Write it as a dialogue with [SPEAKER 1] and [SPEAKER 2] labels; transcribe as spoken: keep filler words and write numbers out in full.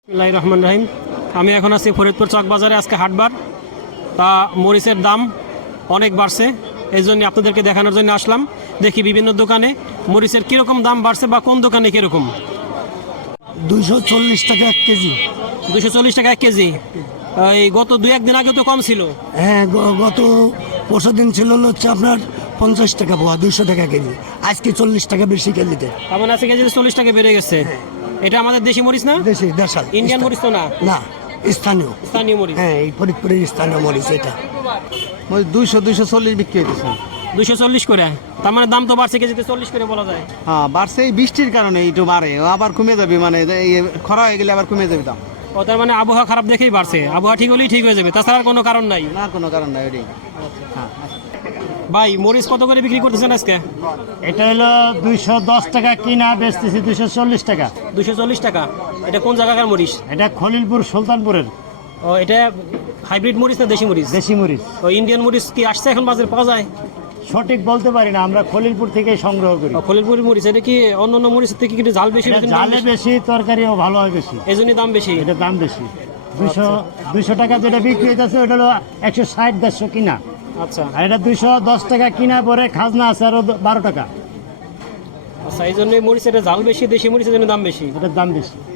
[SPEAKER 1] বিসমিল্লাহির রহমানির রহিম। আমি এখন আছি ফরিদপুর চক বাজারে। আজকে হাটবার, তা মরিচের দাম অনেক বাড়ছে, এই জন্য আপনাদেরকে দেখানোর জন্য আসলাম। দেখি বিভিন্ন দোকানে মরিচের কীরকম দাম বাড়ছে বা কোন দোকানে কীরকম।
[SPEAKER 2] দুইশো চল্লিশ টাকা এক কেজি।
[SPEAKER 1] দুশো চল্লিশ টাকা এক কেজি। এই গত দু একদিন আগে তো কম ছিল।
[SPEAKER 2] হ্যাঁ, গ- গত পরশু দিন ছিল হলো হচ্ছে আপনার পঞ্চাশ টাকা পোয়া, দুইশো টাকা কেজি। আজকে চল্লিশ টাকা বেশি কেজিতে।
[SPEAKER 1] আমার আছে কেজিতে চল্লিশ টাকা বেড়ে গেছে। এটা আমাদের দেশি মরিচ না,
[SPEAKER 2] দেশি দেশাল
[SPEAKER 1] ইন্ডিয়ান মরিচ তো না,
[SPEAKER 2] না, স্থানীয়।
[SPEAKER 1] স্থানীয় মরিচ।
[SPEAKER 2] হ্যাঁ, এই ফরিদপুরের স্থানীয় মরিচ এটা।
[SPEAKER 3] দুইশো দুইশো চল্লিশ বিক্রি হইতেছে।
[SPEAKER 1] দুশো চল্লিশ করে, তার মানে দাম তো বাড়ছে, কেজিতে চল্লিশ করে বলা যায়।
[SPEAKER 3] হ্যাঁ, বাড়ছে এই বৃষ্টির কারণে একটু বাড়ে, আবার কমে যাবে, মানে এই খরা হয়ে গেলে আবার কমে যাবে দাম।
[SPEAKER 1] ও, তার মানে আবহাওয়া খারাপ দেখেই বাড়ছে। আবহাওয়া ঠিক হলেই ঠিক হয়ে যাবে, তাছাড়া আর কোনো কারণ নাই।
[SPEAKER 3] না, কোনো কারণ নাই ওটাই। হ্যাঁ,
[SPEAKER 1] ভাই, মরিচ কত করে বিক্রি করতেছেন আজকে?
[SPEAKER 4] এটা হলো দুইশো দশ টাকা কিনা, বেচতেছি দুইশো চল্লিশ টাকা।
[SPEAKER 1] দুশো চল্লিশ টাকা। এটা কোন জায়গাকার মরিচ?
[SPEAKER 4] এটা খলিলপুর সুলতানপুরের
[SPEAKER 1] ও, এটা হাইব্রিড মরিচ না দেশি মরিচ?
[SPEAKER 4] দেশি মরিচ।
[SPEAKER 1] ও, ইন্ডিয়ান মরিচ কি আসছে এখন বাজারে পাওয়া যায়?
[SPEAKER 4] সঠিক বলতে পারি না, আমরা খলিলপুর থেকে সংগ্রহ করি।
[SPEAKER 1] ও, খলিলপুরি মরিচ। এটা কি অন্য অন্য মরিচের থেকে কি একটু ঝাল বেশি?
[SPEAKER 4] এটা
[SPEAKER 1] এজন্য দাম
[SPEAKER 4] জালে
[SPEAKER 1] বেশি?
[SPEAKER 4] বেশি, তরকারিও ভালো হয় বেশি,
[SPEAKER 1] এই জন্যই দাম বেশি।
[SPEAKER 4] এটা দাম বেশি। দুইশো দুইশো টাকা যেটা বিক্রি হইতেছে ওটা হলো একশো ষাট দেড়শো কিনা,
[SPEAKER 1] আচ্ছা
[SPEAKER 4] আর এটা দুইশো দশ টাকা কিনা পরে খাজনা আছে আরো বারো টাকা।
[SPEAKER 1] আচ্ছা, এই জন্য মরিচের ঝাল বেশি, দেশি মরিচের জন্য দাম বেশি।
[SPEAKER 4] এটার দাম বেশি।